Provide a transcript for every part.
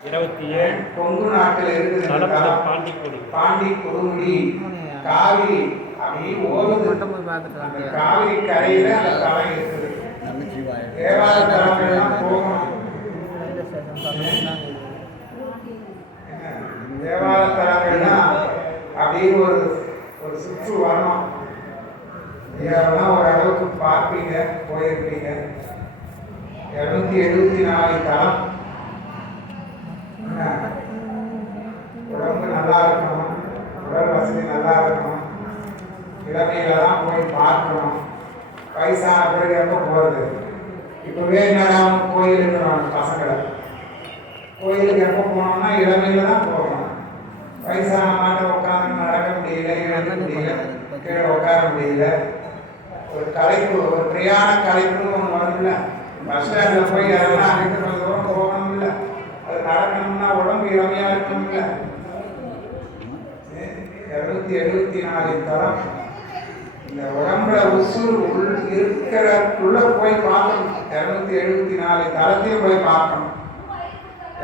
27 கொங்கு நாட்டில் இருக்குது பாண்டி கொடுமுடி காவிரி அப்படி ஓடுது. அந்த காவிரி கரையில அந்த தலம் இருக்குது. தேவார தலங்கள்லாம் போகணும். தேவார தலங்கள்லாம் அப்படின்னு ஒரு சுற்று வரணும். இதெல்லாம் ஓரளவுக்கு பார்ப்பீங்க, போயிருப்பீங்க. 274 தலம். உடம்பு நல்லா இருக்கணும், உடல் வசதி நல்லா இருக்கணும், இளமையில தான் போய் பார்க்கணும். வயசான பிறகு எப்போ போகிறது? இப்போவே என்னடா கோயிலுக்கு நான் பசங்களை கோயிலுக்கு எப்போ போனோம்னா இளமையில தான் போகணும். வயசான மாட்டை உட்காந்து நடக்க முடியல, இழக்க முடியல, கீழே உட்கார முடியல. ஒரு கலைப்பு, ஒரு பிரயாண கலைப்புன்னு ஒன்று வரும்ல. பஸ் ஸ்டாண்டில் போய் யாரெல்லாம் அழைத்து கொஞ்சம் தூரம் போகணும் இல்லை, அது நடக்கணும்னா உடம்பு இளமையாக இருக்கணும்ல. 274 தலம். இந்த உடம்புல உசுறு இருக்கிறக்குள்ள போய் பார்க்கணும். 274 தலத்தையும் போய் பார்க்கணும்.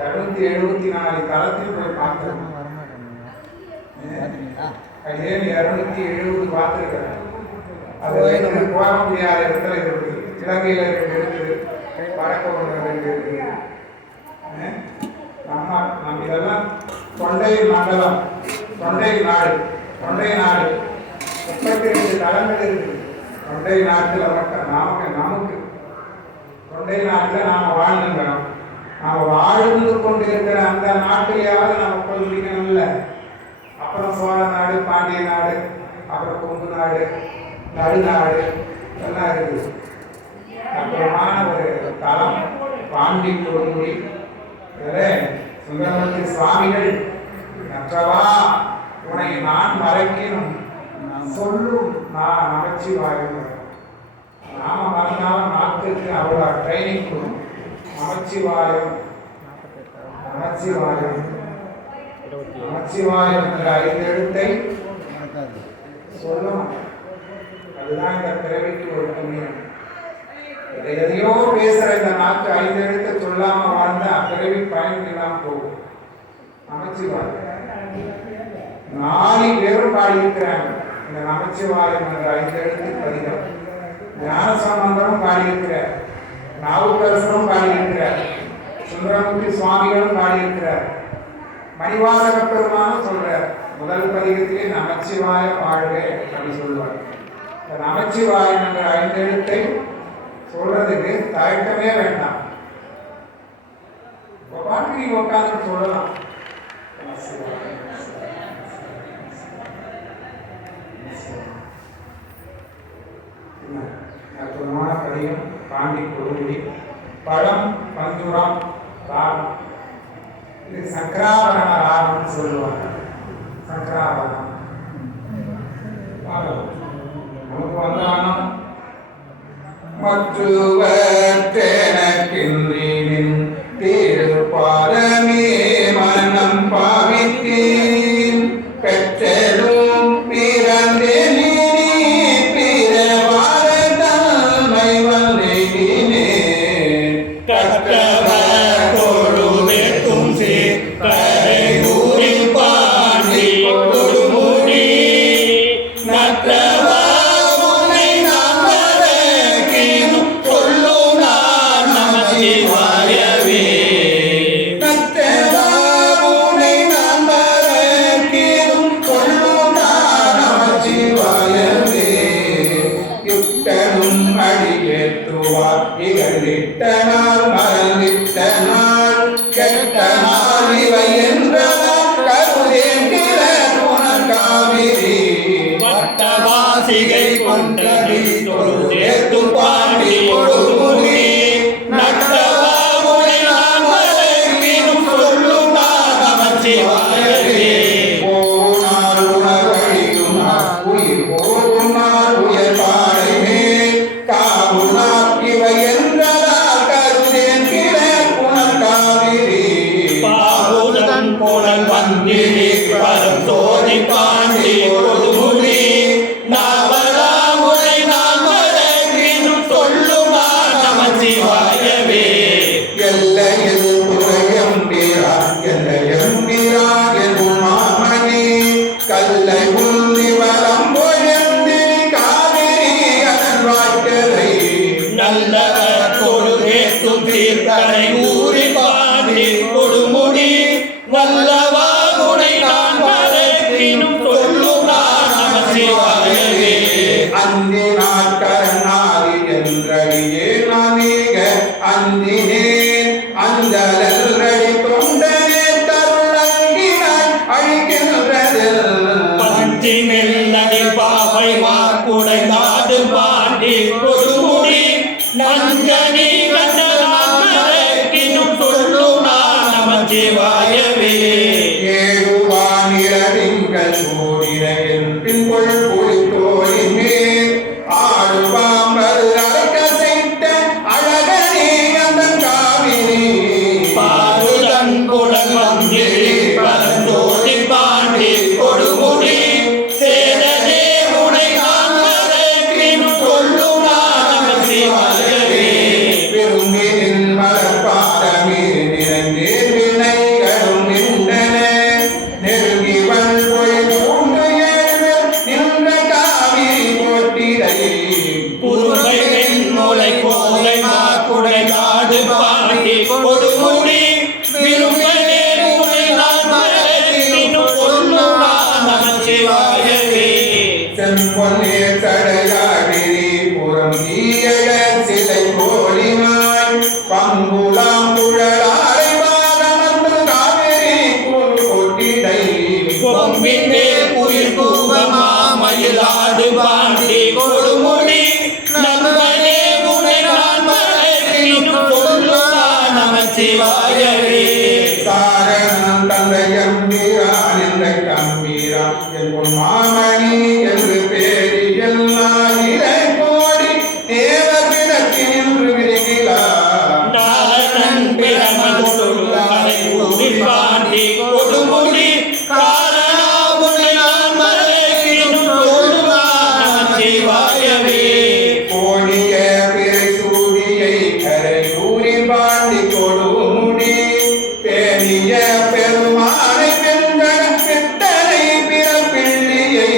274 தலத்தையும் போய் பார்க்கணும். அதே 270 பார்த்துருக்கிறேன். அது போக முடியாத இடத்துல இருக்குது. இலங்கையில் இருக்குது, வடக்கு ஒன்று இருக்குது. நம்ம இதெல்லாம் தொண்டை மண்டலம், தொண்டை நாடு 32 தலங்கள் இருக்குது. தொண்டை நாட்டில் மட்டும் நமக்கு தொண்டை நாட்டில் நாம் வாழ்ந்துக்கிறோம். நாம் வாழ்ந்து கொண்டு இருக்கிற அந்த நாட்டிலேயாவது நம்ம போய் முடிக்கணும்ல. அப்புறம் சோழ நாடு, பாண்டிய நாடு, அப்புறம் கொங்கு நாடு, நடுநாடு எல்லாம் இருக்குது. அப்புறமான ஒரு தலம் பாண்டி கொடுமுடி. சுந்தரமூர்த்தி சுவாமிகள் நற்றவா உன்னை நான் மறைக்கணும் சொல்லும் நான் நமச்சிவாயம். நாம மறந்தாலும் நாட்டுக்கு அவ்வளோ ட்ரைனிங் கொடுக்கும். நமச்சிவாயம் நமச்சிவாயம் நமச்சிவாயம் என்ற 5 எழுத்தை சொல்லணும். அதுதான் இந்த பிறவிக்கு ஒரு புண்ணியம். எதையோ பேசுற இந்த நாக்கு 5 எழுத்து சொல்லாம வாழ்ந்த பிறவி பயன் இல்லாம போகும். நமச்சிவாயம் 4 பேரும் பாடியிருக்கிறாங்க. இந்த நமச்சிவாயம் என்ற 5 எழுத்து பதிகம். ஞான சம்பந்தரும் பாடியிருக்கிறார், நாவுக்கரசரும் பாடியிருக்கிறார், சுந்தரமூர்த்தி சுவாமிகளும் பாடியிருக்கிறார், மணிவாசக பெருமானும் சொல்றார். முதல் பதிகத்திலே நமச்சிவாய வாழ்வே அப்படின்னு சொல்லுவார். இந்த நமச்சிவாயம் என்ற 5 எழுத்தை சொல்றதுக்கு தயக்கமே வேண்டாம். பாட்டு நீங்க உட்காந்து சொல்லலாம். அற்புதமான பதியம் பாண்டி கொடுமுடி. பழம் பஞ்சுரம் ராகம். இது சங்கராபரண ராகம்னு சொல்லுவாங்க. சங்கராபரணம் நமக்கு வந்தாலும் மற்றுவற்றெனக்கின்றீனின் திருப்பாதமே மனம் பாவித்தேன் பெற்றலும் பிறந்தேனே பிறவாரதமை வந்தேனே கற்றவர் தொழுதேக்கும் கரையூரில் பாண்டி கொடுமுடி நற்றவர் இகழ்ந்தனால் மறந்திட்டனால் கெட்டனால் இவை என்றால் கருதேங்கிற காவிரி வட்டவாசிகை கொண்டடி தொழுதேத்து பாண்டி கொடுமுடி நட்டவாமுனை நான் வரைக்கும் சொல்லும் நான் நமச்சிவாயவே போனார் உணர்வழிக்கும் உயிர் போனார் உயர் பாடைமே காவுனார் இவை என்றதால் கருதேன் கிள புனர்காவிரி பாவுடன் புனல் வந்திரி பரந்தோதி பாண்டி கொடுமுடி நாவலாமுனை நான் மறைக்கினும் சொல்லுமா நமச்சிவாயவே எல்லையில் புறையம்பிரா வல்லவா உனை நான் மறக்கினும் சொல்லுமா நமசிவாயவே. அந்தி நாட்கரநாதி என்றடியே நானேக அந்தினேன் அஞ்சலி தொண்டனே தருளங்கினாய் அழிக்கின்றது பஞ்சி மெல்லடி பாவை மாக்குடை நாடு பாண்டி கொடுமுடி நஞ்சனி கண்டனாக்கினும் சொல்லுமா நமசிவாயவே. ஏழுவானிரவிங்கள் சூடிரையில் பின்கொள் புலித்தோலின் மேல் ஆடுவாம்பது அரைக்க செய்த அழகனே அந்த காவிரி பாருதன் குடன் வந்திரி பரந்தோடி பாண்டி கொடுமுடி சேரதே உனை நான் மறக்கினும் சொல்லுமா நமசிவாயவே. பெருந்தினில் மலர்பாதமே நிறைந்தே வினைகளும் நின்றன நெருங்கி வல்பொய் பூண்டு ஏழ்வர் நின்ற காவிரி போட்டிடை புதுமை வெண்முலை கோலை மாக்குடை நாடு பாண்டி கொடுமுடி விரும்பனே உனை நான் மறக்கினும் சொல்லுமா நமசிவாயவே. செம்பொன்னே சடையாடிரி புறம் நீயழ சிலை கோலினாய் பங்குலாம் குழலாரை பாதமந்து காவிரி கூறு கொட்டிடை கொம்பின்னே உயிர் கூவமா மயிலாடு பாண்டி கொடுமுடி நண்பனே உனை நான் மறக்கினும் சொல்லுமா நமசிவாயவே. சாரணம் தந்தையம் வீரான் என்ற கம்பீரா என் மாமணி என்று பேரி எல்லாயிரை கோடி தேவபிடக்கு நின்று விரிகிறார் நாரணன் பிரமதொடு கரை கூடி பாண்டி கொடுமுடி காரணா உனை நான் மறக்கினும் சொல்லுமா நமசிவாயவே. கோடிய பிறை சூடியை கரையூரி பாண்டி கொடுமுடி பேணிய பெருமானை பெண்கள் பித்தனை பிறப்பிள்ளியை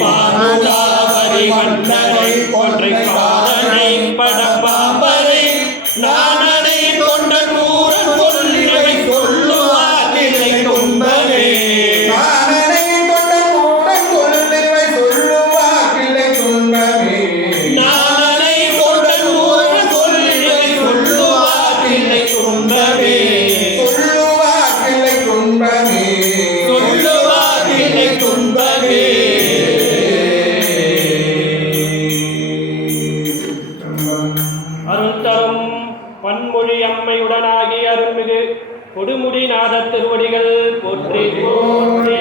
பானுலாவரி வந்தனை கொன்றை காதனை படப்பாம்பரை நானனை கொண்ட நூறன் கொல்லினை சொல்லுவாதில்லை துன்பமே. நானனை கொண்ட கூடன் கொள்ளிவை சொல்லுவாக்கில்லை துன்பமே நானனை கொண்ட நூறன் கொல்லினை சொல்லுவாதில்லை துன்பமே. சொல்லுவாக்கில்லை துன்பமே சொல்லுவாதில்லை துன்பமே. அருள்தரும் பன்மொழி அம்மையுடனாகி அருள்மிகு கொடுமுடி நாதத் திருவடிகள் போற்றி போற்றி.